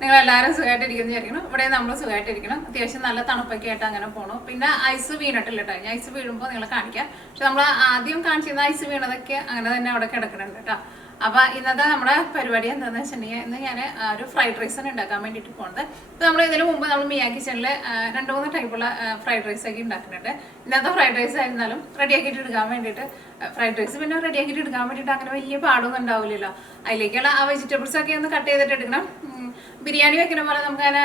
നിങ്ങളെല്ലാവരും സുഖമായിട്ടിരിക്കുന്നു വിചാരിക്കണം. ഇവിടെ നമ്മൾ സുഖമായിട്ടിരിക്കണം. അത്യാവശ്യം നല്ല തണുപ്പൊക്കെ ആയിട്ട് അങ്ങനെ പോകണം. പിന്നെ ഐസ് വീണിട്ടില്ല കേട്ടോ. ഞാൻ ഐസ് വീഴുമ്പോൾ നിങ്ങളെ കാണിക്കാം. പക്ഷെ നമ്മൾ ആദ്യം കാണിച്ചിരുന്ന ഐസ് വീണതൊക്കെ അങ്ങനെ തന്നെ അവിടെ കിടക്കുന്നുണ്ട് കേട്ടോ. അപ്പോൾ ഇന്നത്തെ നമ്മുടെ പരിപാടി എന്താണെന്ന് വെച്ചിട്ടുണ്ടെങ്കിൽ ഇന്ന് ഞാൻ ഒരു ഫ്രൈഡ് റൈസാണ് ഉണ്ടാക്കാൻ വേണ്ടിയിട്ട് പോകുന്നത്. ഇപ്പോൾ നമ്മൾ ഇതിന് മുമ്പ് നമ്മൾ മിയാ കിച്ചണിൽ 2-3 ടൈപ്പുള്ള ഫ്രൈഡ് റൈസ് ഒക്കെ ഉണ്ടാക്കുന്നുണ്ട്. ഇന്നത്തെ ഫ്രൈഡ് റൈസ് ആയിരുന്നാലും റെഡിയാക്കിയിട്ട് എടുക്കാൻ വേണ്ടിയിട്ട് ഫ്രൈഡ് റൈസ് പിന്നെ റെഡിയാക്കിയിട്ട് എടുക്കാൻ വേണ്ടിയിട്ട് അങ്ങനെ വലിയ പാടൊന്നും ഉണ്ടാവില്ലല്ലോ. അതിലേക്കുള്ള ആ വെജിറ്റബിൾസ് ഒക്കെ ഒന്ന് കട്ട് ചെയ്തിട്ട് എടുക്കണം. ബിരിയാണി വെക്കുന്ന പോലെ നമുക്കതിനെ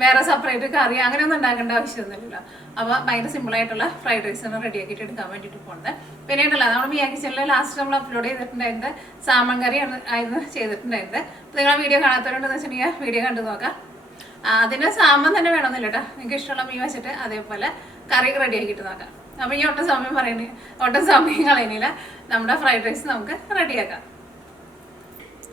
വേറെ സെപ്പറേറ്റ് കറി അങ്ങനെയൊന്നും ഉണ്ടാക്കേണ്ട ആവശ്യമൊന്നുമില്ലല്ലോ. അപ്പോൾ ഭയങ്കര സിമ്പിളായിട്ടുള്ള ഫ്രൈഡ് റൈസാണ് റെഡിയാക്കിയിട്ട് എടുക്കാൻ വേണ്ടിയിട്ട് പോകുന്നത്. പിന്നെ ഉണ്ടല്ലോ നമ്മൾ മിയാ കിച്ചണിൽ ലാസ്റ്റ് നമ്മൾ അപ്ലോഡ് ചെയ്തിട്ടുണ്ടായിരുന്നത് സാമൺ കറിയാണ് ആയിരുന്നു ചെയ്തിട്ടുണ്ടായിരുന്നത്. അപ്പോൾ നിങ്ങൾ വീഡിയോ കാണാത്തവരുണ്ടെന്ന് വെച്ചിട്ടുണ്ടെങ്കിൽ വീഡിയോ കണ്ടു നോക്കാം. അതിന് സാമൻ തന്നെ വേണമെന്നില്ല കേട്ടോ. നിങ്ങൾക്ക് ഇഷ്ടമുള്ള മീൻ വെച്ചിട്ട് അതേപോലെ കറി റെഡിയാക്കിയിട്ട് നോക്കാം. അപ്പോൾ ഈ ഒട്ടും സമയം കളയുന്നില്ല. നമ്മുടെ ഫ്രൈഡ് റൈസ് നമുക്ക് റെഡിയാക്കാം.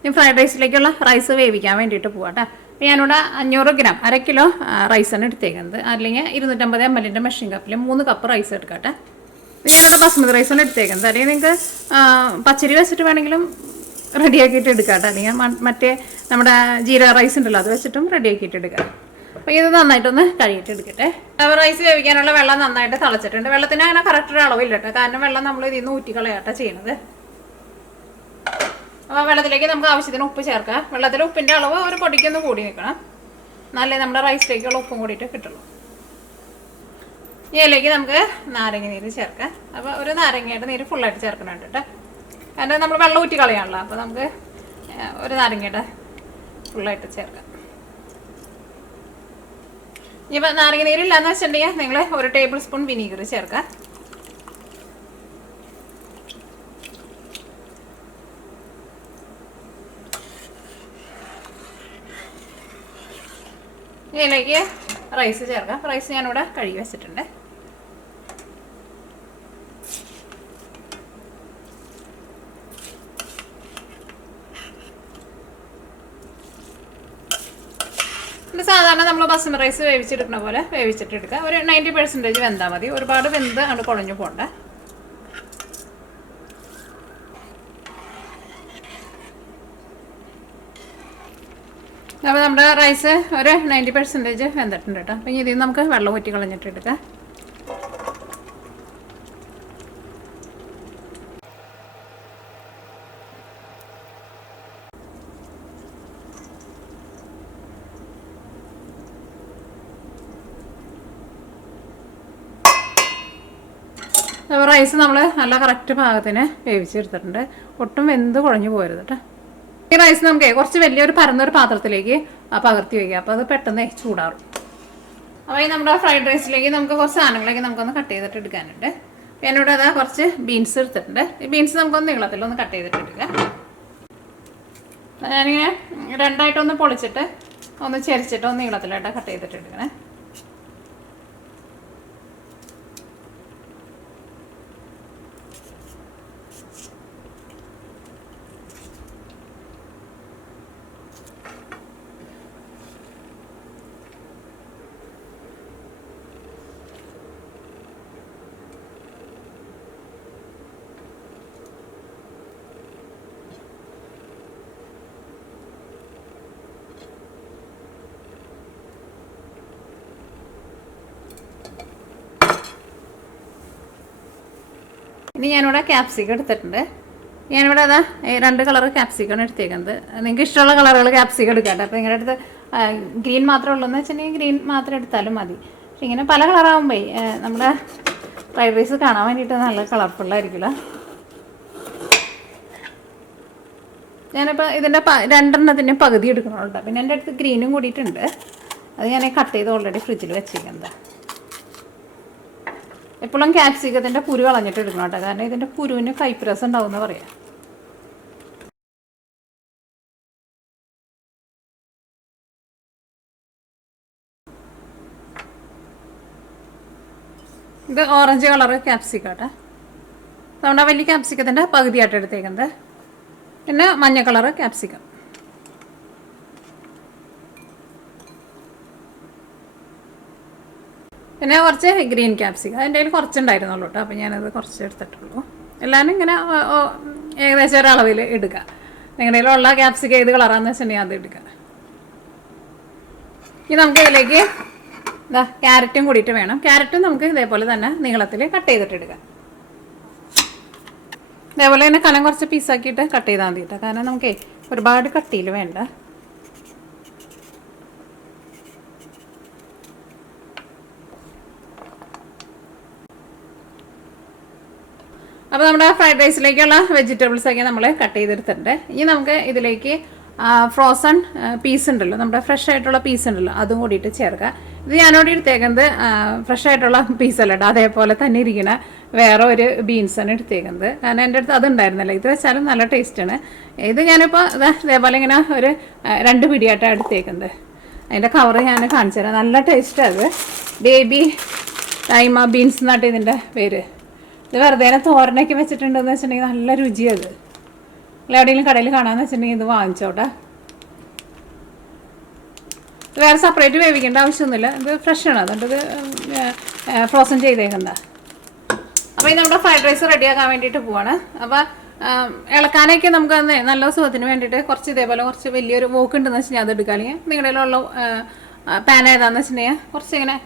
ഈ ഫ്രൈഡ് റൈസിലേക്കുള്ള റൈസ് വേവിക്കാൻ വേണ്ടിയിട്ട് പോവാം കേട്ടോ. അപ്പോൾ ഞാനിവിടെ 500 ഗ്രാം 1/2 കിലോ റൈസാണ് എടുത്തേക്കുന്നത്. അല്ലെങ്കിൽ 250 ml മെഷീൻ കപ്പിൽ 3 കപ്പ് റൈസ് എടുക്കാം കേട്ടോ. ഞാനിവിടെ ബസ്മതി റൈസാണ് എടുത്തേക്കുന്നത്. അല്ലെങ്കിൽ നിങ്ങൾക്ക് പച്ചരി വെച്ചിട്ട് വേണമെങ്കിലും റെഡിയാക്കിയിട്ട് എടുക്കാം കേട്ടോ. അല്ലെങ്കിൽ മറ്റേ നമ്മുടെ ജീരക റൈസ് ഉണ്ടല്ലോ അത് വെച്ചിട്ടും റെഡിയാക്കിയിട്ട് എടുക്കാം. അപ്പോൾ ഇത് നന്നായിട്ടൊന്ന് കഴുകിയിട്ട് എടുക്കട്ടെ. അപ്പോൾ റൈസ് വേവിക്കാനുള്ള വെള്ളം നന്നായിട്ട് തിളച്ചിട്ടുണ്ട്. വെള്ളത്തിന് അങ്ങനെ കറക്റ്റ് ഒരു അളവില്ല കേട്ടോ. കാരണം വെള്ളം നമ്മൾ ഇതിൽ നിന്ന് ഊറ്റിക്കളയാട്ടോ ചെയ്യണത്. അപ്പോൾ വെള്ളത്തിലേക്ക് നമുക്ക് ആവശ്യത്തിന് ഉപ്പ് ചേർക്കാം. വെള്ളത്തിൽ ഉപ്പിൻ്റെ അളവ് ഒരു പൊടിക്കൊന്ന് കൂടി നിൽക്കണം. നല്ല നമ്മുടെ റൈസിലേക്കുള്ള ഉപ്പും കൂടിയിട്ട് കിട്ടുള്ളൂ. ഇതിലേക്ക് നമുക്ക് നാരങ്ങ നീര് ചേർക്കാം. അപ്പോൾ ഒരു നാരങ്ങയുടെ നീര് ഫുള്ളായിട്ട് ചേർക്കുന്നുണ്ട് കേട്ടോ. കാരണം നമ്മൾ വെള്ളം ഊറ്റി കളയാണല്ലോ. അപ്പോൾ നമുക്ക് ഒരു നാരങ്ങയുടെ ഫുള്ളായിട്ട് ചേർക്കാം. ഇനിയിപ്പോൾ നാരങ്ങ നീരില്ലാന്ന് വെച്ചിട്ടുണ്ടെങ്കിൽ നിങ്ങൾ 1 ടേബിൾ സ്പൂൺ വിനീഗർ ചേർക്കാം. ഇതിലേക്ക് റൈസ് ചേർക്കാം. റൈസ് ഞാനിവിടെ കഴുകി വെച്ചിട്ടുണ്ട്. സാധാരണ നമ്മൾ ബസ്മതി റൈസ് വേവിച്ചെടുക്കുന്ന പോലെ വേവിച്ചിട്ടെടുക്കുക. ഒരു 90% വെന്താൽ മതി. ഒരുപാട് വെന്ത് അത് കുഴഞ്ഞു പോകണ്ട. അപ്പോൾ നമ്മുടെ റൈസ് ഒരു 90% വെന്തിട്ടുണ്ട് കേട്ടോ. അപ്പോൾ ഇതിൽ നമുക്ക് വെള്ളം ഊറ്റി കളഞ്ഞിട്ട് എടുക്കാം. അപ്പോൾ റൈസ് നമ്മൾ നല്ല കറക്റ്റ് പാകത്തിന് വേവിച്ചെടുത്തിട്ടുണ്ട്. ഒട്ടും വെന്ത് കുഴഞ്ഞു പോരുത് കേട്ടോ. ഈ റൈസ് നമുക്ക് കുറച്ച് വലിയൊരു പരന്നൊരു പാത്രത്തിലേക്ക് പകർത്തി വയ്ക്കുക. അപ്പോൾ അത് പെട്ടെന്ന് ചൂടാറും. അപ്പോൾ ഈ നമ്മുടെ ഫ്രൈഡ് റൈസിലേക്ക് നമുക്ക് കുറച്ച് സാധനങ്ങളൊക്കെ നമുക്കൊന്ന് കട്ട് ചെയ്തിട്ട് എടുക്കാനുണ്ട്. ഞാനിവിടെ അതാ കുറച്ച് ബീൻസ് എടുത്തിട്ടുണ്ട്. ഈ ബീൻസ് നമുക്കൊന്ന് നീളത്തിലൊന്ന് കട്ട് ചെയ്തിട്ട് എടുക്കാം. ഞാനിങ്ങനെ 2ആയിട്ടൊന്ന് പൊളിച്ചിട്ട് ഒന്ന് ചെരിച്ചിട്ട് ഒന്ന് നീളത്തിലായിട്ട് കട്ട് ചെയ്തിട്ട് എടുക്കണേ. ഇനി ഞാനിവിടെ ക്യാപ്സിക്കം എടുത്തിട്ടുണ്ട്. ഞാനിവിടെ അതാ 2 കളർ ക്യാപ്സിക്കാണ് എടുത്തേക്കുന്നത്. നിങ്ങൾക്ക് ഇഷ്ടമുള്ള കളറുകൾ ക്യാപ്സിക്കം എടുക്കാം. അപ്പോൾ നിങ്ങളുടെ അടുത്ത് ഗ്രീൻ മാത്രമേ ഉള്ളൂ എന്ന് വെച്ചിട്ടുണ്ടെങ്കിൽ ഗ്രീൻ മാത്രം എടുത്താലും മതി. പക്ഷെ ഇങ്ങനെ പല കളറാകുമ്പോൾ നമ്മുടെ ഫ്രൈഡ് റൈസ് കാണാൻ വേണ്ടിയിട്ട് നല്ല കളർഫുള്ളായിരിക്കില്ല. ഞാനിപ്പോൾ ഇതിൻ്റെ 2 പകുതി എടുക്കണുണ്ട്. പിന്നെ എൻ്റെ അടുത്ത് ഗ്രീനും കൂടിയിട്ടുണ്ട്. അത് ഞാൻ കട്ട് ചെയ്ത് ഓൾറെഡി ഫ്രിഡ്ജിൽ വെച്ചിരിക്കുന്നത്. എപ്പോഴും ക്യാപ്സിക്കത്തിൻ്റെ കുരു കളഞ്ഞിട്ട് എടുക്കണം കേട്ടോ. കാരണം ഇതിൻ്റെ കുരുവിന് കൈപ്രസം ഉണ്ടാവും എന്ന് പറയാം. ഇത് ഓറഞ്ച് കളർ ക്യാപ്സിക്കം കേട്ടോ. നമ്മുടെ വലിയ ക്യാപ്സിക്കത്തിൻ്റെ പകുതിയായിട്ട് എടുത്തേക്കുന്നത്. പിന്നെ മഞ്ഞ കളർ ക്യാപ്സിക്കം. പിന്നെ കുറച്ച് ഗ്രീൻ ക്യാപ്സിക്കം. അതിൻ്റെ കയ്യിൽ കുറച്ചുണ്ടായിരുന്നുള്ളൂ കേട്ടോ. അപ്പോൾ ഞാനത് കുറച്ച് എടുത്തിട്ടുള്ളൂ. എല്ലാവരും ഇങ്ങനെ ഏകദേശം ഒരളവിൽ എടുക്കുക. നിങ്ങളുടെ കയ്യിലുള്ള ക്യാപ്സിക്കം ഏത് കളറാണെന്ന് വെച്ചിട്ടുണ്ടെങ്കിൽ അത് എടുക്കുക. ഇനി നമുക്ക് ഇതിലേക്ക് ക്യാരറ്റും കൂടിയിട്ട് വേണം. ക്യാരറ്റും നമുക്ക് ഇതേപോലെ തന്നെ നീളത്തിൽ കട്ട് ചെയ്തിട്ടെടുക്കാം. ഇതേപോലെ തന്നെ കനം കുറച്ച് പീസാക്കിയിട്ട് കട്ട് ചെയ്താൽ മതി കേട്ടോ. കാരണം നമുക്ക് ഒരുപാട് കട്ടിയിൽ വേണ്ട. അപ്പോൾ നമ്മുടെ ഫ്രൈഡ് റൈസിലേക്കുള്ള വെജിറ്റബിൾസൊക്കെ നമ്മൾ കട്ട് ചെയ്തെടുത്തിട്ടുണ്ട്. ഇനി നമുക്ക് ഇതിലേക്ക് ഫ്രോസൺ പീസ് ഉണ്ടല്ലോ, നമ്മുടെ ഫ്രഷ് ആയിട്ടുള്ള പീസ് ഉണ്ടല്ലോ, അതും കൂടിയിട്ട് ചേർക്കുക. ഇത് ഞാനോട് എടുത്തേക്കുന്നത് ഫ്രഷ് ആയിട്ടുള്ള പീസല്ല കേട്ടോ, അതേപോലെ തന്നെ ഇരിക്കുന്ന വേറെ ഒരു ബീൻസാണ് എടുത്തേക്കുന്നത്. കാരണം എൻ്റെ അടുത്ത് അതുണ്ടായിരുന്നല്ലോ. ഇത് വെച്ചാലും നല്ല ടേസ്റ്റാണ്. ഇത് ഞാനിപ്പോൾ ഇതേപോലെ ഇങ്ങനെ ഒരു 2 പിടിയായിട്ടാണ് എടുത്തേക്കുന്നത്. അതിൻ്റെ കവറ് ഞാൻ കാണിച്ചു തരാം. നല്ല ടേസ്റ്റാണ് അത്. ബേബി ലൈമ ബീൻസ് എന്നാട്ട് ഇതിൻ്റെ പേര്. ഇത് വെറുതെ തോരനൊക്കെ വെച്ചിട്ടുണ്ടെന്ന് വെച്ചിട്ടുണ്ടെങ്കിൽ നല്ല രുചിയത്. എവിടെയെങ്കിലും കടയിൽ കാണാമെന്ന് വെച്ചിട്ടുണ്ടെങ്കിൽ ഇത് വാങ്ങിച്ചോട്ടെ. ഇത് വേറെ സെപ്പറേറ്റ് വേവിക്കേണ്ട ആവശ്യമൊന്നുമില്ല. ഇത് ഫ്രഷാണ്, അതുകൊണ്ട് ഇത് ഫ്രോസൺ ചെയ്തേക്കണ്ട. അപ്പോൾ ഇത് നമ്മുടെ ഫ്രൈഡ് റൈസ് റെഡിയാക്കാൻ വേണ്ടിയിട്ട് പോവാണ്. അപ്പോൾ ഇളക്കാനൊക്കെ നമുക്ക് നല്ല സുഖത്തിന് വേണ്ടിയിട്ട് കുറച്ച് ഇതേപോലെ കുറച്ച് വലിയൊരു വോക്ക് ഉണ്ടെന്ന് വെച്ചാൽ അത് എടുക്കുക. അല്ലെങ്കിൽ നിങ്ങളുടെ ഉള്ള പാൻ ഏതാണെന്ന് വെച്ചിട്ടുണ്ടെങ്കിൽ കുറച്ചിങ്ങനെ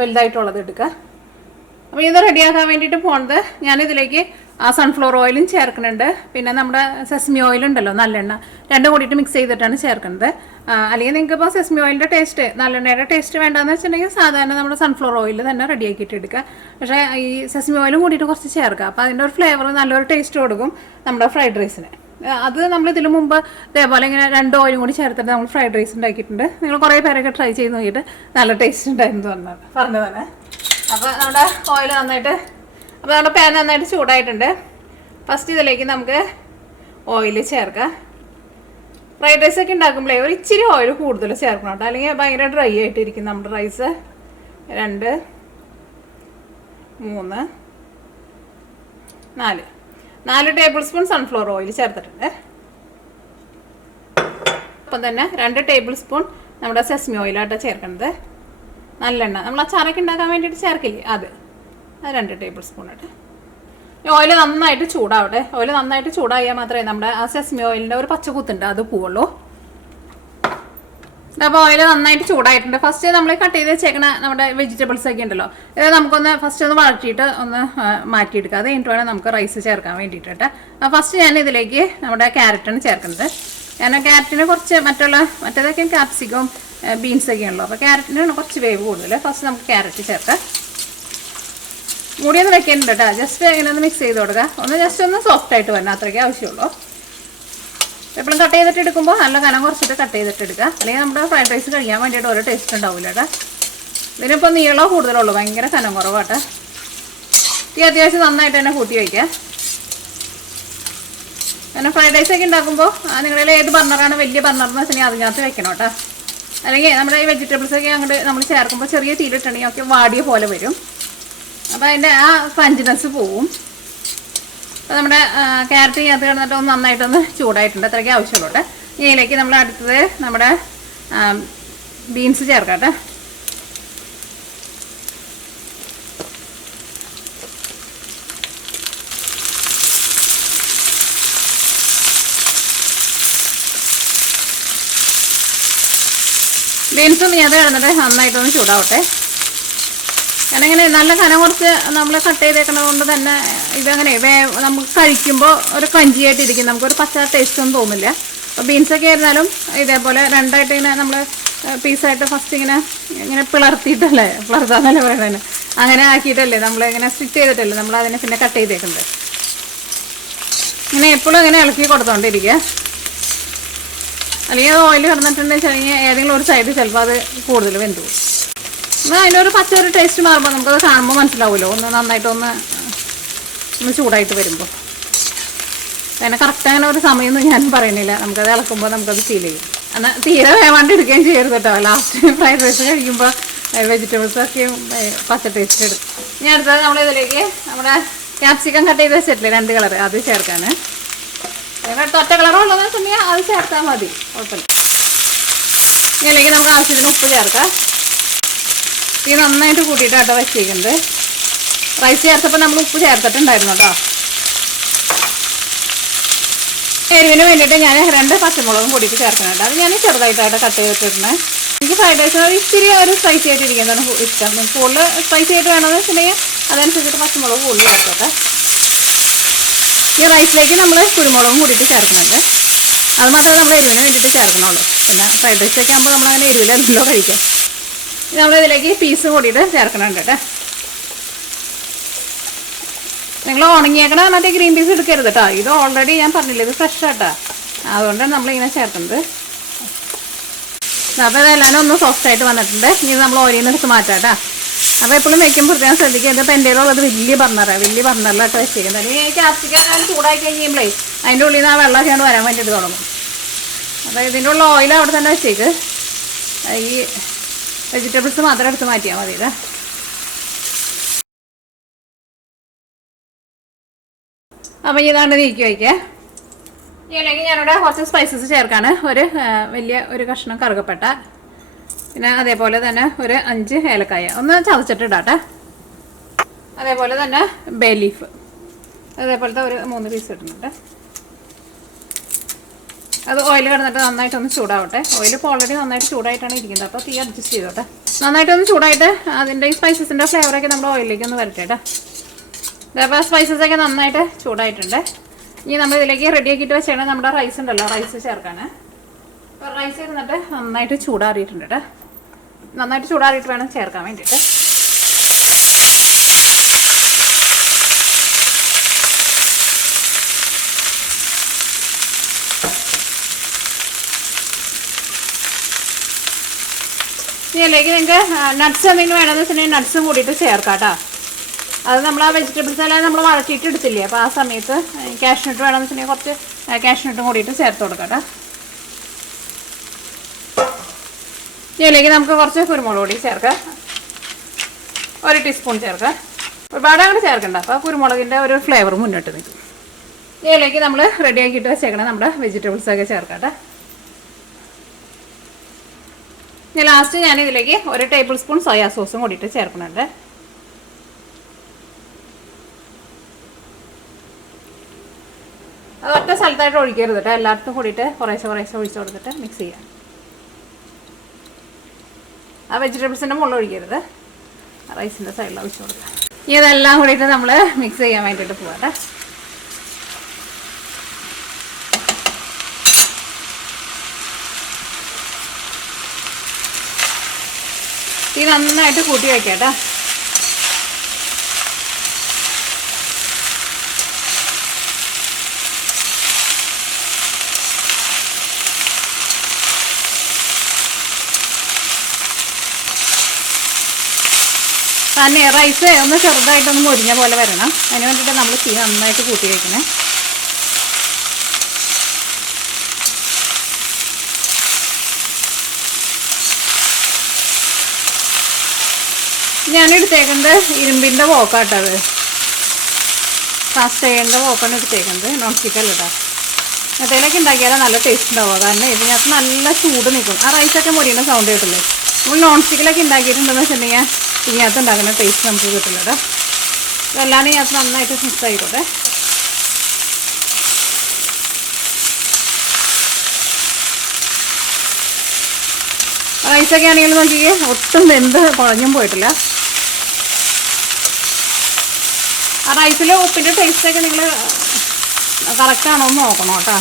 വലുതായിട്ടുള്ളത് എടുക്കുക. അപ്പോൾ ഇത് റെഡിയാക്കാൻ വേണ്ടിയിട്ട് പോകുന്നത് ഞാനിതിലേക്ക് സൺഫ്ലവർ ഓയിലും ചേർക്കുന്നുണ്ട്. പിന്നെ നമ്മുടെ സെസ്മി ഓയിലുണ്ടല്ലോ, നല്ലെണ്ണ, രണ്ടും കൂടിയിട്ട് മിക്സ് ചെയ്തിട്ടാണ് ചേർക്കുന്നത്. അല്ലെങ്കിൽ നിങ്ങൾക്ക് ഇപ്പോൾ സെസ്മി ഓയിലിൻ്റെ ടേസ്റ്റ്, നല്ലെണ്ണയുടെ ടേസ്റ്റ് വേണ്ടാന്ന് വെച്ചിട്ടുണ്ടെങ്കിൽ സാധാരണ നമ്മുടെ സൺഫ്ലവർ ഓയിൽ തന്നെ റെഡിയാക്കിയിട്ട് എടുക്കുക. പക്ഷേ ഈ സെസ്മി ഓയിലും കൂടിയിട്ട് കുറച്ച് ചേർക്കുക. അപ്പോൾ അതിൻ്റെ ഒരു ഫ്ലേവർ നല്ലൊരു ടേസ്റ്റ് കൊടുക്കും നമ്മുടെ ഫ്രൈഡ് റൈസിന്. അത് നമ്മൾ ഇതിനു മുമ്പ് ഇതേപോലെ ഇങ്ങനെ 2 ഓയിലും കൂടി ചേർത്തിട്ട് നമ്മൾ ഫ്രൈഡ് റൈസ് ഉണ്ടാക്കിയിട്ടുണ്ട്. നിങ്ങൾ കുറേ പേരൊക്കെ ട്രൈ ചെയ്ത് നോക്കിയിട്ട് നല്ല ടേസ്റ്റ് ഉണ്ടായിരുന്നു പറഞ്ഞതാണ്. അപ്പോൾ നമ്മുടെ ഓയിൽ നന്നായിട്ട്, അപ്പോൾ നമ്മുടെ പാൻ നന്നായിട്ട് ചൂടായിട്ടുണ്ട്. ഫസ്റ്റ് ഇതിലേക്ക് നമുക്ക് ഓയിൽ ചേർക്കാം. ഫ്രൈഡ് റൈസൊക്കെ ഉണ്ടാക്കുമ്പോഴേ ഒരു ഇച്ചിരി ഓയിൽ കൂടുതൽ ചേർക്കണം കേട്ടോ, അല്ലെങ്കിൽ ഭയങ്കര ഡ്രൈ ആയിട്ടിരിക്കും നമ്മുടെ rice. 2 3 4 tablespoon sunflower oil ചേർത്തിട്ടുണ്ട്. അപ്പം തന്നെ 2 ടേബിൾ സ്പൂൺ നമ്മുടെ സെസ്മി ഓയിലാട്ടോ ചേർക്കുന്നത്. നല്ലെണ്ണ നമ്മൾ അച്ചാറൊക്കെ ഉണ്ടാക്കാൻ വേണ്ടിയിട്ട് ചേർക്കില്ലേ, അത് 2 ടേബിൾ സ്പൂൺ ഇട്ട് ഓയിൽ നന്നായിട്ട് ചൂടാവട്ടെ. ഓയിൽ നന്നായിട്ട് ചൂടായാൽ മാത്രമേ നമ്മുടെ ആ സെസ്മി ഓയിലിൻ്റെ ഒരു പച്ചക്കുത്തുണ്ട് അത് പോവുള്ളൂ. അപ്പോൾ ഓയിൽ നന്നായിട്ട് ചൂടായിട്ടുണ്ട്. ഫസ്റ്റ് നമ്മൾ കട്ട് ചെയ്ത് വെച്ചേക്കണ നമ്മുടെ വെജിറ്റബിൾസ് ഒക്കെ ഉണ്ടല്ലോ, ഇത് നമുക്കൊന്ന് ഫസ്റ്റ് ഒന്ന് വഴറ്റിയിട്ട് ഒന്ന് മാറ്റിയെടുക്കുക. അത് കഴിഞ്ഞിട്ട് വേണം നമുക്ക് റൈസ് ചേർക്കാൻ വേണ്ടിയിട്ട്. ഫസ്റ്റ് ഞാൻ ഇതിലേക്ക് നമ്മുടെ ക്യാരറ്റാണ് ചേർക്കുന്നത്. കാരണം ക്യാരറ്റിന് കുറച്ച് മറ്റേതൊക്കെ ക്യാപ്സിക്കവും ബീൻസൊക്കെ ഉള്ളൂ. അപ്പോൾ ക്യാരറ്റിനാണ് കുറച്ച് വേവ് കൂടുതൽ. ഫസ്റ്റ് നമുക്ക് ക്യാരറ്റ് ചേർക്കാം. മൂടിയൊന്ന് വെക്കുന്നുണ്ട് കേട്ടോ, ജസ്റ്റ് ഇങ്ങനെ ഒന്ന് മിക്സ് ചെയ്ത് കൊടുക്കുക. ജസ്റ്റ് ഒന്ന് സോഫ്റ്റ് ആയിട്ട് വരണം, അത്രയ്ക്ക് ആവശ്യമുള്ളൂ. എപ്പോഴും കട്ട് ചെയ്തിട്ട് എടുക്കുമ്പോൾ നല്ല കനം കുറച്ചിട്ട് കട്ട് ചെയ്തിട്ട് എടുക്കുക. അല്ലെങ്കിൽ നമ്മുടെ ഫ്രൈഡ് റൈസ് കഴിക്കാൻ വേണ്ടിയിട്ട് ഓരോ ടേസ്റ്റ് ഉണ്ടാവില്ല കേട്ടോ. ഇതിനിപ്പോൾ നീളം കൂടുതലുള്ളൂ, ഭയങ്കര കനം കുറവാട്ടെ. ഈ അത്യാവശ്യം നന്നായിട്ട് തന്നെ കൂട്ടി വയ്ക്കുക. പിന്നെ ഫ്രൈഡ് റൈസൊക്കെ ഉണ്ടാക്കുമ്പോൾ നിങ്ങളുടെ ഏത് ബർണറാണ് വലിയ ബർണർന്ന് വെച്ചിട്ടുണ്ടെങ്കിൽ അതിനകത്ത് വെക്കണം കേട്ടോ. അല്ലെങ്കിൽ നമ്മുടെ ഈ വെജിറ്റബിൾസൊക്കെ അങ്ങോട്ട് നമ്മൾ ചേർക്കുമ്പോൾ ചെറിയ തീയിലിട്ടുണ്ടെങ്കിൽ ഒക്കെ വാടിയ പോലെ വരും. അപ്പോൾ അതിൻ്റെ ആ ക്രഞ്ചിനെസ് പോവും. അപ്പോൾ നമ്മുടെ ക്യാരറ്റ് ഇതിനകത്ത് കിടന്നിട്ട് ഒന്ന് നന്നായിട്ടൊന്ന് ചൂടായിട്ടുണ്ട്, അത്രയ്ക്ക് ആവശ്യമുള്ളൂ. ഇതിലേക്ക് നമ്മൾ അടുത്തത് നമ്മുടെ ബീൻസ് ചേർക്കട്ടെ. ബീൻസും ഇതിനകത്ത് കിടന്നിട്ട് നന്നായിട്ടൊന്ന് ചൂടാവട്ടെ. കാരണം ഇങ്ങനെ നല്ല കനം കുറച്ച് നമ്മൾ കട്ട് ചെയ്തേക്കുന്നത് കൊണ്ട് തന്നെ ഇതങ്ങനെ നമുക്ക് കഴിക്കുമ്പോൾ ഒരു ക്രഞ്ചിയായിട്ടിരിക്കും, നമുക്കൊരു പച്ച ടേസ്റ്റ് ഒന്നും തോന്നില്ല. അപ്പോൾ ബീൻസൊക്കെ ആയിരുന്നാലും ഇതേപോലെ 2 ആയിട്ട് ഇങ്ങനെ നമ്മൾ പീസായിട്ട് ഫസ്റ്റ് ഇങ്ങനെ പിളർത്തിയിട്ടല്ലേ, പിളർത്താന്നല്ലേ പറയുന്നത്, അങ്ങനെ ആക്കിയിട്ടല്ലേ നമ്മളിങ്ങനെ സ്റ്റിച്ച് ചെയ്തിട്ടല്ലേ നമ്മൾ അതിനെ പിന്നെ കട്ട് ചെയ്തേക്കുന്നത്. ഇങ്ങനെ എപ്പോഴും ഇങ്ങനെ ഇളക്കി കൊടുത്തോണ്ടിരിക്കുക. അല്ലെങ്കിൽ അത് ഓയിൽ കിടന്നിട്ടുണ്ടെന്ന് വെച്ചാൽ ഏതെങ്കിലും ഒരു സൈഡ് ചിലപ്പോൾ അത് കൂടുതൽ വെന്തു പോകും. എന്നാൽ അതിനൊരു പച്ചൊരു ടേസ്റ്റ് മാറുമ്പോൾ നമുക്കത് കാണുമ്പോൾ മനസ്സിലാവുമല്ലോ, ഒന്ന് നന്നായിട്ടൊന്ന് ചൂടായിട്ട് വരുമ്പോൾ. അതിനെ കറക്റ്റ് അങ്ങനെ ഒരു സമയമൊന്നും ഞാൻ പറയുന്നില്ല, നമുക്കത് ഇളക്കുമ്പോൾ നമുക്കത് ഫീൽ ചെയ്യും. എന്നാൽ തീരെ വേവാണ്ട് എടുക്കുകയും ചെയ്യരുത് കേട്ടോ. ലാസ്റ്റ് ഫ്രൈഡ് റൈസ് കഴിക്കുമ്പോൾ വെജിറ്റബിൾസൊക്കെ പച്ച ടേസ്റ്റ് എടുക്കും. ഇനി അടുത്തത് നമ്മളിതിലേക്ക് നമ്മുടെ ക്യാപ്സിക്കം കട്ട് ചെയ്ത് വെച്ചിട്ടില്ലേ 2 കളർ, അത് ചേർക്കാണ്. ഒറ്റ കളറുള്ളതെന്ന് വെച്ചിട്ടുണ്ടെങ്കിൽ അത് ചേർത്താൽ മതി, കുഴപ്പമില്ല. ഇതിലേക്ക് നമുക്ക് ആവശ്യത്തിന് ഉപ്പ് ചേർക്കാം. ഇത് നന്നായിട്ട് കൂട്ടിയിട്ടാട്ടോ വെച്ചേക്കുന്നത്. റൈസ് ചേർത്തപ്പോൾ നമ്മൾ ഉപ്പ് ചേർത്തിട്ടുണ്ടായിരുന്നു കേട്ടോ. എരിവിന് വേണ്ടിയിട്ട് ഞാൻ 2 പച്ചമുളകും കൂടിയിട്ട് ചേർക്കണം കേട്ടോ. അത് ഞാൻ ചെറുതായിട്ടായിട്ട് കട്ട് ചെയ്തിട്ടിരുന്നത്. എനിക്ക് ഫ്രൈഡ് റൈസ് ഇത്തിരി ഒരു സ്പൈസി ആയിട്ട് ഇരിക്കുന്നതാണ് ഇഷ്ടം. കൂടുതൽ സ്പൈസി ആയിട്ട് വേണമെന്ന് വെച്ചിട്ടുണ്ടെങ്കിൽ അതനുസരിച്ചിട്ട് പച്ചമുളക് കൂടുതൽ ചേർത്തോട്ടെ. ഈ റൈസിലേക്ക് നമ്മൾ കുരുമുളകും കൂടിയിട്ട് ചേർക്കുന്നുണ്ട്. അത് മാത്രമേ നമ്മൾ എരിവിന് വേണ്ടിയിട്ട് ചേർക്കണുള്ളൂ. പിന്നെ ഫ്രൈഡ് റൈസൊക്കെ ആകുമ്പോൾ നമ്മളങ്ങനെ എരിവിലല്ലോ കഴിക്കാം. നമ്മളിതിലേക്ക് പീസ് കൂടിയിട്ട് ചേർക്കണുണ്ട് കേട്ടോ. നിങ്ങൾ ഉണങ്ങിയേക്കണ മറ്റേ ഗ്രീൻ പീസ് എടുക്കരുത് കേട്ടോ. ഇത് ഓൾറെഡി ഞാൻ പറഞ്ഞില്ലേ, ഇത് ഫ്രഷ് ആട്ടോ. അതുകൊണ്ടാണ് നമ്മളിങ്ങനെ ചേർക്കുന്നത്. അപ്പോൾ ഇതെല്ലാം ഒന്ന് സോഫ്റ്റായിട്ട് വന്നിട്ടുണ്ട്. ഇനി നമ്മൾ ഓയിൽ നിന്ന് എടുത്ത് മാറ്റാം കേട്ടോ. അപ്പോൾ എപ്പോഴും വെക്കുമ്പോൾ ഞാൻ ശ്രദ്ധിക്കുക. ഇതിപ്പോൾ എൻ്റെ ഉള്ളത് വലിയ ബർണറിലായിട്ട് വെച്ചേക്കുന്നത്. അല്ലെങ്കിൽ ക്യാപ്സിക്കാൻ ചൂടാക്കി കഴിയുമ്പോഴേ അതിൻ്റെ ഉള്ളിൽ നിന്ന് ആ വെള്ളമൊക്കെ കൊണ്ട് വരാൻ വേണ്ടിയിട്ട് തുടങ്ങും. അപ്പോൾ ഇതിൻ്റെ ഉള്ള ഓയിൽ അവിടെ തന്നെ വെച്ചേക്ക്. ഈ വെജിറ്റബിൾസ് മാത്രം എടുത്ത് മാറ്റിയാൽ മതി. അപ്പോൾ ഇതാണ്ട് നീക്കി വയ്ക്കുക. അല്ലെങ്കിൽ ഞാനിവിടെ കുറച്ച് സ്പൈസസ് ചേർക്കാണ്. വലിയ ഒരു കഷ്ണം കറുകപ്പട്ട, പിന്നെ അതേപോലെ തന്നെ ഒരു 5 ഏലക്കായ ഒന്ന് ചതച്ചിട്ടിടാട്ടെ. അതേപോലെ തന്നെ ബേ ലീഫ്, അതേപോലത്തെ ഒരു 3 പീസ് ഇടുന്നുണ്ട്. അത് ഓയിൽ കിടന്നിട്ട് നന്നായിട്ടൊന്ന് ചൂടാവട്ടെ. ഓയിൽ ഇപ്പോൾ ഓൾറെഡി നന്നായിട്ട് ചൂടായിട്ടാണ് ഇരിക്കുന്നത്. അപ്പോൾ തീ അഡ്ജസ്റ്റ് ചെയ്തോട്ടെ. നന്നായിട്ടൊന്ന് ചൂടായിട്ട് അതിൻ്റെ ഈ സ്പൈസസിൻ്റെ ഫ്ലേവറൊക്കെ നമ്മുടെ ഓയിലിലേക്ക് ഒന്ന് വരട്ടെ കേട്ടോ. അപ്പോൾ സ്പൈസസൊക്കെ നന്നായിട്ട് ചൂടായിട്ടുണ്ട്. ഇനി നമ്മൾ ഇതിലേക്ക് റെഡിയാക്കിയിട്ട് വെച്ചാൽ നമ്മുടെ റൈസ് ഉണ്ടല്ലോ, റൈസ് ചേർക്കാണ്. അപ്പോൾ റൈസ് ഇരുന്നിട്ട് നന്നായിട്ട് ചൂടാറിയിട്ടുണ്ട് കേട്ടോ. നന്നായിട്ട് ചൂടാറിയിട്ട് വേണം ചേർക്കാൻ വേണ്ടിയിട്ട്. ഇതിലേക്ക് നിങ്ങൾക്ക് നട്ട്സ് എന്തെങ്കിലും വേണമെന്ന് വെച്ചിട്ടുണ്ടെങ്കിൽ നട്ട്സും കൂടിയിട്ട് ചേർക്കാം കേട്ടോ. അത് നമ്മൾ ആ വെജിറ്റബിൾസ് എല്ലാം നമ്മൾ വഴറ്റിയിട്ട് എടുത്തില്ലേ, അപ്പോൾ ആ സമയത്ത് കാഷ്നട്ട് വേണമെന്ന് വെച്ചിട്ടുണ്ടെങ്കിൽ കുറച്ച് കാഷ്നട്ടും കൂടിയിട്ട് ചേർത്ത് കൊടുക്കാം കേട്ടോ. ഇതിലേക്ക് നമുക്ക് കുറച്ച് കുരുമുളക് പൊടി ചേർക്കാം. 1 ടീസ്പൂൺ ചേർക്കാം. ഒരുപാട് അങ്ങോട്ട് ചേർക്കണ്ട, അപ്പോൾ കുരുമുളകിൻ്റെ ഒരു ഫ്ലേവർ മുന്നോട്ട് നിൽക്കും. ഇതിലേക്ക് നമ്മൾ റെഡിയാക്കിയിട്ട് വെച്ചേക്കണം നമ്മുടെ വെജിറ്റബിൾസൊക്കെ ചേർക്കാം കേട്ടോ. ഇനി ലാസ്റ്റ് ഞാനിതിലേക്ക് 1 ടേബിൾ സ്പൂൺ സോയാ സോസും കൂടിയിട്ട് ചേർക്കുന്നുണ്ട്. അത് ഒറ്റ സ്ഥലത്തായിട്ട് ഒഴിക്കരുത് കേട്ടോ. എല്ലായിടത്തും കൂടിയിട്ട് കുറേശ്ശെ ഒഴിച്ചു കൊടുത്തിട്ട് മിക്സ് ചെയ്യാം. ആ വെജിറ്റബിൾസിൻ്റെ മുകളിൽ ഒഴിക്കരുത്, റൈസിൻ്റെ സൈഡിൽ ഒഴിച്ചു കൊടുക്കുക. ഇതെല്ലാം കൂടിയിട്ട് നമ്മൾ മിക്സ് ചെയ്യാൻ വേണ്ടിയിട്ട് പോകാം കേട്ടോ. ഇത് നന്നായിട്ട് കൂട്ടി വയ്ക്കാം കേട്ടോ. തന്നെ റൈസ് ഒന്ന് ചെറുതായിട്ടൊന്ന് മുരിഞ്ഞ പോലെ വരണം. അതിന് വേണ്ടിയിട്ട് നമ്മൾ തീ നന്നായിട്ട് കൂട്ടി വയ്ക്കണേ. ഞാനെടുത്തേക്കുന്നത് ഇരുമ്പിൻ്റെ പോക്കാട്ടത്, കാസ്റ്റ് ചെയ്യേണ്ട പോക്കാണ് എടുത്തേക്കുന്നത്. നോൺ സ്റ്റിക്കല്ല കേട്ടോ. മറ്റേലൊക്കെ ഉണ്ടാക്കിയാലും നല്ല ടേസ്റ്റ് ഉണ്ടാവുക. കാരണം ഇതിനകത്ത് നല്ല ചൂട് നിൽക്കും. ആ റൈസൊക്കെ മുരിയുന്ന സൗണ്ട് കിട്ടില്ലേ. നമ്മൾ നോൺ സ്റ്റിക്കിലൊക്കെ ഉണ്ടാക്കിയിട്ടുണ്ടെന്ന് വെച്ചിട്ടുണ്ടെങ്കിൽ ഇതിനകത്ത് ഉണ്ടാക്കുന്ന ടേസ്റ്റ് നമുക്ക് കിട്ടില്ല കേട്ടോ. ഇതെല്ലാം ഇതിനകത്ത് നന്നായിട്ട് മിക്സ് ആയിക്കോട്ടെ. റൈസൊക്കെ ആണെങ്കിൽ നോക്കിക്കേ, ഒട്ടും വെന്ത് കുഴഞ്ഞും പോയിട്ടില്ല. ആ റൈസിൽ ഉപ്പിൻ്റെ ടേസ്റ്റൊക്കെ നിങ്ങൾ കറക്റ്റാണോ എന്ന് നോക്കണം കേട്ടോ.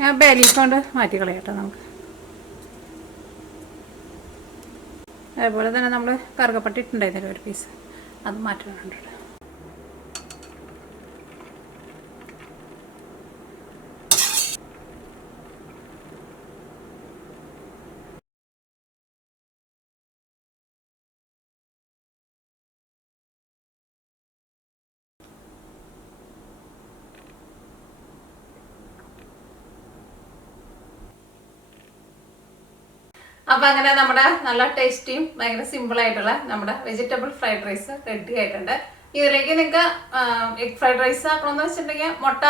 ഞാൻ ബേ ലീഫ് കൊണ്ട് മാറ്റി കളയട്ടോ നമുക്ക്. അതേപോലെ തന്നെ നമ്മൾ കറുകപ്പട്ട ഇട്ടുണ്ടായിരുന്നല്ലോ 1 പീസ്, അത് മാറ്റുന്നുണ്ട്. അപ്പോൾ അങ്ങനെ നമ്മുടെ നല്ല ടേസ്റ്റിയും ഭയങ്കര സിമ്പിളായിട്ടുള്ള നമ്മുടെ വെജിറ്റബിൾ ഫ്രൈഡ് റൈസ് റെഡി ആയിട്ടുണ്ട്. ഇതിലേക്ക് നിങ്ങൾക്ക് എഗ് ഫ്രൈഡ് റൈസ് ആക്കണമെന്ന് വെച്ചിട്ടുണ്ടെങ്കിൽ മുട്ട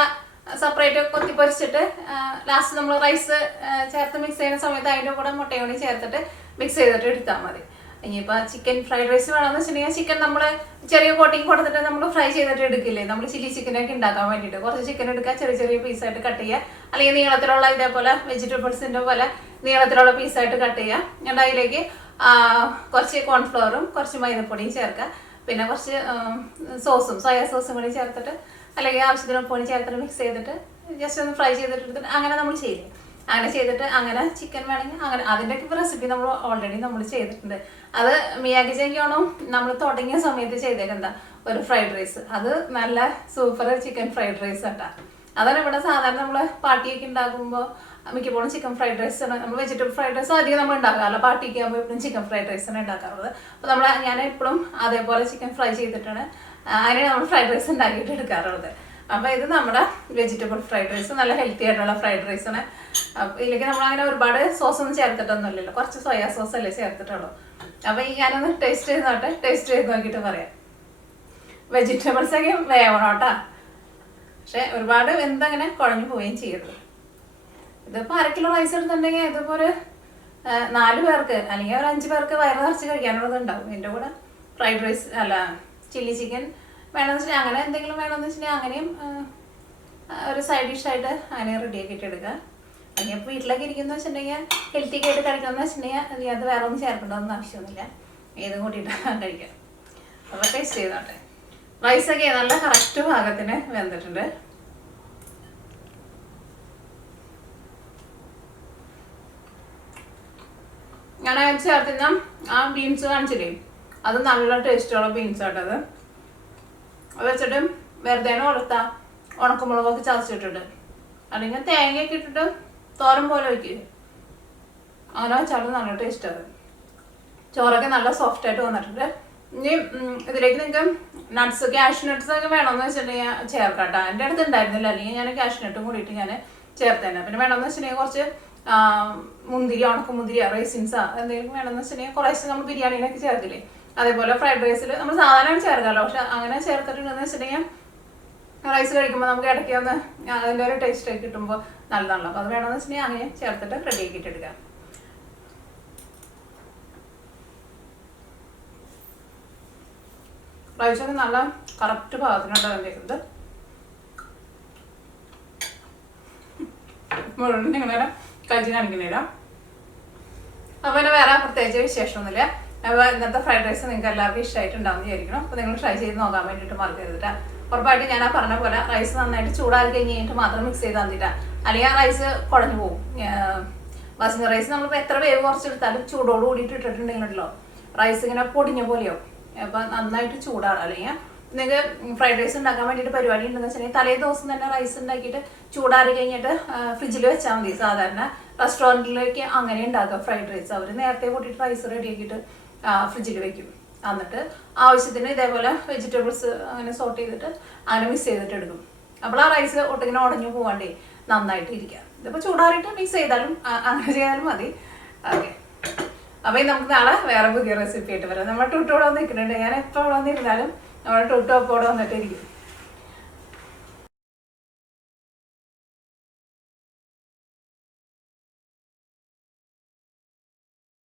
സെപ്പറേറ്റ് കൊത്തി പൊരിച്ചിട്ട് ലാസ്റ്റ് നമ്മൾ റൈസ് ചേർത്ത് മിക്സ് ചെയ്യുന്ന സമയത്ത് അതിൻ്റെ കൂടെ മുട്ടയോടി ചേർത്തിട്ട് മിക്സ് ചെയ്തിട്ട് എടുത്താൽ മതി. ഇനിയിപ്പോൾ ചിക്കൻ ഫ്രൈഡ് റൈസ് വേണമെന്ന് വെച്ചിട്ടുണ്ടെങ്കിൽ ചിക്കൻ നമ്മൾ ചെറിയ കോട്ടിങ് കൊടുത്തിട്ട് നമ്മൾ ഫ്രൈ ചെയ്തിട്ട് എടുക്കില്ലേ, നമ്മൾ ചില്ലി ചിക്കനൊക്കെ ഉണ്ടാക്കാൻ വേണ്ടിയിട്ട് കുറച്ച് ചിക്കൻ എടുക്കുക, ചെറിയ ചെറിയ പീസായിട്ട് കട്ട് ചെയ്യുക, അല്ലെങ്കിൽ നീളത്തിലുള്ള ഇതേപോലെ വെജിറ്റബിൾസിൻ്റെ പോലെ നീളത്തിലുള്ള പീസായിട്ട് കട്ട് ചെയ്യുക. എന്നിട്ട് അതിലേക്ക് കുറച്ച് കോൺഫ്ലവറും കുറച്ച് മൈദപ്പൊടിയും ചേർക്കുക, പിന്നെ കുറച്ച് സോസും സോയാ സോസും കൂടി ചേർത്തിട്ട് അല്ലെങ്കിൽ ആവശ്യത്തിന് ഉപ്പൊടി ചേർത്തിട്ട് മിക്സ് ചെയ്തിട്ട് ജസ്റ്റ് ഒന്ന് ഫ്രൈ ചെയ്തിട്ട് അങ്ങനെ നമ്മൾ ചെയ്യില്ലേ, അങ്ങനെ ചെയ്തിട്ട് അങ്ങനെ ചിക്കൻ വേണമെങ്കിൽ അങ്ങനെ അതിൻ്റെയൊക്കെ റെസിപ്പി നമ്മൾ ഓൾറെഡി നമ്മൾ ചെയ്തിട്ടുണ്ട്. അത് മിയാക്കി ചെയ്യണോ നമ്മൾ തുടങ്ങിയ സമയത്ത് ചെയ്തേക്കെന്താ ഒരു ഫ്രൈഡ് റൈസ്, അത് നല്ല സൂപ്പർ ചിക്കൻ ഫ്രൈഡ് റൈസ് കേട്ടാ. അതാണ് ഇവിടെ സാധാരണ നമ്മൾ പാർട്ടിയൊക്കെ ഉണ്ടാക്കുമ്പോൾ മിക്കപ്പോഴും ചിക്കൻ ഫ്രൈഡ് റൈസ് ആണ്, നമ്മൾ വെജിറ്റബിൾ ഫ്രൈഡ് റൈസ് അധികം നമ്മൾ ഉണ്ടാക്കാറില്ല, പാർട്ടിക്ക് ആകുമ്പോൾ എപ്പോഴും ചിക്കൻ ഫ്രൈഡ് റൈസ് ആണ് ഉണ്ടാക്കാറുള്ളത്. അപ്പോൾ ഞാൻ എപ്പോഴും അതേപോലെ ചിക്കൻ ഫ്രൈ ചെയ്തിട്ടാണ് അതിനെ നമ്മൾ ഫ്രൈഡ് റൈസ് ഉണ്ടാക്കിയിട്ട് എടുക്കാറുള്ളത്. അപ്പോൾ ഇത് നമ്മുടെ വെജിറ്റബിൾ ഫ്രൈഡ് റൈസ്, നല്ല ഹെൽത്തി ആയിട്ടുള്ള ഫ്രൈഡ് റൈസ് ആണ്. അപ്പോൾ ഇതിലേക്ക് നമ്മൾ അങ്ങനെ ഒരുപാട് സോസ് ഒന്നും ചേർത്തിട്ടൊന്നുമില്ലല്ലോ, കുറച്ച് സോയാ സോസ് അല്ലേ ചേർത്തിട്ടുള്ളൂ. അപ്പോൾ ഞാനൊന്ന് ടേസ്റ്റ് ചെയ്ത് നോക്കിയിട്ട് പറയാം. വെജിറ്റബിൾസ് ഒക്കെ വേവണം കേട്ടോ, പക്ഷെ ഒരുപാട് വെന്തങ്ങനെ കുഴഞ്ഞു പോവുകയും ചെയ്യരുത്. ഇതിപ്പോൾ 1 കിലോ റൈസ് എടുത്തിട്ടുണ്ടെങ്കിൽ ഇതിപ്പോൾ ഒരു 4 പേർക്ക് അല്ലെങ്കിൽ ഒരു 5 പേർക്ക് വയറ് നിറച്ച് കഴിക്കാനുള്ളത് ഉണ്ടാവും. എൻ്റെ കൂടെ ഫ്രൈഡ് റൈസ് അല്ല ചില്ലി ചിക്കൻ വേണമെന്ന് വെച്ചിട്ടുണ്ടെങ്കിൽ അങ്ങനെ എന്തെങ്കിലും വേണമെന്ന് വെച്ചിട്ടുണ്ടെങ്കിൽ അങ്ങനെയും ഒരു സൈഡ് ഡിഷായിട്ട് അങ്ങനെ റെഡിയാക്കിയിട്ട് എടുക്കുക. അല്ലെങ്കിൽ ഇപ്പോൾ വീട്ടിലൊക്കെ ഇരിക്കുന്ന വെച്ചിട്ടുണ്ടെങ്കിൽ ഹെൽത്തിക്ക് ആയിട്ട് കഴിക്കണമെന്ന് വെച്ചിട്ടുണ്ടെങ്കിൽ അത് വേറെ ഒന്നും ചേർക്കേണ്ടതൊന്നും ആവശ്യമൊന്നുമില്ല, ഏതും കൂട്ടിയിട്ട് കഴിക്കാം. അപ്പോൾ ടേസ്റ്റ് ചെയ്തോട്ടെ. റൈസൊക്കെ നല്ല കറക്റ്റ് പാകത്തിന് വെന്തിട്ടുണ്ട്. ഞാൻ ചേർത്തുന്ന ആ ബീൻസ് കാണിച്ചില്ലേ, അത് നല്ല ടേസ്റ്റുള്ള ബീൻസ് ആട്ടത്. അത് വെച്ചിട്ട് വെറുതെ ഉണക്കമുളകൊക്കെ ചതച്ചിട്ടിട്ട് അല്ലെങ്കിൽ തേങ്ങയൊക്കെ ഇട്ടിട്ട് തോരൻ പോലെ വയ്ക്കുക, അങ്ങനെ വെച്ചാലും നല്ല ടേസ്റ്റ് അത്. ചോറൊക്കെ നല്ല സോഫ്റ്റ് ആയിട്ട് വന്നിട്ടുണ്ട്. ഇനി ഇതിലേക്ക് നിങ്ങൾക്ക് നട്ട്സ് ക്യാഷ് നട്ട്സ് ഒക്കെ വേണമെന്ന് വെച്ചിട്ടുണ്ടെങ്കിൽ ചേർക്കാം കേട്ടോ. എൻ്റെ അടുത്ത് ഉണ്ടായിരുന്നില്ല, അല്ലെങ്കിൽ ഞാൻ ക്യാഷ് നട്ടും കൂടിയിട്ട് ഞാൻ ചേർത്തേനെ. പിന്നെ വേണമെന്ന് വെച്ചിട്ടുണ്ടെങ്കിൽ കുറച്ച് മുന്തിരി, ഉണക്കമുന്തിരിയോ റൈസിൻസാ എന്തെങ്കിലും വേണമെന്ന് വെച്ചിട്ടുണ്ടെങ്കിൽ കുറേശ്ശെ നമ്മൾ ബിരിയാണിയിലൊക്കെ ചേർക്കില്ലേ, അതേപോലെ ഫ്രൈഡ് റൈസിൽ നമ്മൾ സാധാരണ ചേർക്കാമല്ലോ, പക്ഷെ അങ്ങനെ ചേർത്തിട്ടുണ്ടെന്ന് വെച്ചിട്ടുണ്ടെങ്കിൽ റൈസ് കഴിക്കുമ്പോൾ നമുക്ക് ഇടയ്ക്ക് ഒന്ന് അതിൻ്റെ ഒരു ടേസ്റ്റ് കിട്ടുമ്പോൾ നല്ലതാണല്ലോ. അപ്പോൾ അത് വേണമെന്ന് വെച്ചിട്ടുണ്ടെങ്കിൽ അങ്ങനെ ചേർത്തിട്ട് റെഡി ആക്കിയിട്ട് എടുക്കാം. റൈസൊക്കെ നല്ല കറക്റ്റ് പാകത്തിനുണ്ടാകുന്നത് മുഴുവൻ നിങ്ങളെ കഴിച്ച് കാണിക്കുന്നില്ല. അപ്പോൾ പിന്നെ വേറെ പ്രത്യേകിച്ച് വിശേഷമൊന്നുമില്ല. അപ്പോൾ ഇന്നത്തെ ഫ്രൈഡ് റൈസ് നിങ്ങൾക്ക് എല്ലാവർക്കും ഇഷ്ടമായിട്ടുണ്ടാവുമെന്ന് വിചാരിക്കണം. അപ്പോൾ നിങ്ങൾ ട്രൈ ചെയ്ത് നോക്കാൻ വേണ്ടിയിട്ട് മറക്കരുതിട്ടാ. ഉറപ്പായിട്ട് ഞാൻ ആ പറഞ്ഞ പോലെ റൈസ് നന്നായിട്ട് ചൂടാക്കി കഴിഞ്ഞിട്ട് മാത്രം മിക്സ് ചെയ്താൽ മതിട്ടാ, അല്ലെങ്കിൽ ആ റൈസ് കുഴഞ്ഞു പോകും. ബസ്മതി റൈസ് നമ്മളിപ്പോൾ എത്ര വേവ് കുറച്ചെടുത്താലും ചൂടോട് കൂടിയിട്ട് ഇട്ടിട്ടുണ്ടെങ്കിലോ റൈസ് ഇങ്ങനെ പൊടിഞ്ഞ പോലെയോ. അപ്പോൾ നന്നായിട്ട് ചൂടാറും. അല്ലെങ്കിൽ നിങ്ങൾക്ക് ഫ്രൈഡ് റൈസ് ഉണ്ടാക്കാൻ വേണ്ടിയിട്ട് പരിപാടി ഉണ്ടെന്ന് വെച്ചിട്ടുണ്ടെങ്കിൽ തലേ ദിവസം തന്നെ റൈസ് ഉണ്ടാക്കിയിട്ട് ചൂടാറി കഴിഞ്ഞിട്ട് ഫ്രിഡ്ജിൽ വെച്ചാൽ മതി. സാധാരണ റെസ്റ്റോറൻറ്റിലേക്ക് അങ്ങനെ ഉണ്ടാക്കുക ഫ്രൈഡ് റൈസ്. അവർ നേരത്തെ കൂട്ടിയിട്ട് റൈസ് റെഡിയാക്കിയിട്ട് ഫ്രിഡ്ജിൽ വെക്കും. എന്നിട്ട് ആവശ്യത്തിന് ഇതേപോലെ വെജിറ്റബിൾസ് അങ്ങനെ സോട്ട് ചെയ്തിട്ട് അങ്ങനെ മിക്സ് ചെയ്തിട്ട് എടുക്കും. അപ്പോൾ ആ റൈസ് ഒട്ടിങ്ങനെ ഉടഞ്ഞു പോകാണ്ടേ നന്നായിട്ട് ഇരിക്കാം. ഇതിപ്പോൾ ചൂടാറിയിട്ട് മിക്സ് ചെയ്താലും അങ്ങനെ ചെയ്താലും മതി. ഓക്കെ, അപ്പോൾ നമുക്ക് നാളെ വേറെ പുതിയ റെസിപ്പി ആയിട്ട് വരാം. നമ്മുടെ ടൂട്ടോടെ വന്നിരിക്കുന്നുണ്ട്. ഞാൻ എപ്പോൾ ഇവിടെ വന്നിരുന്നാലും നമ്മുടെ ടൂട്ടോ ഒപ്പോടെ വന്നിട്ടിരിക്കും.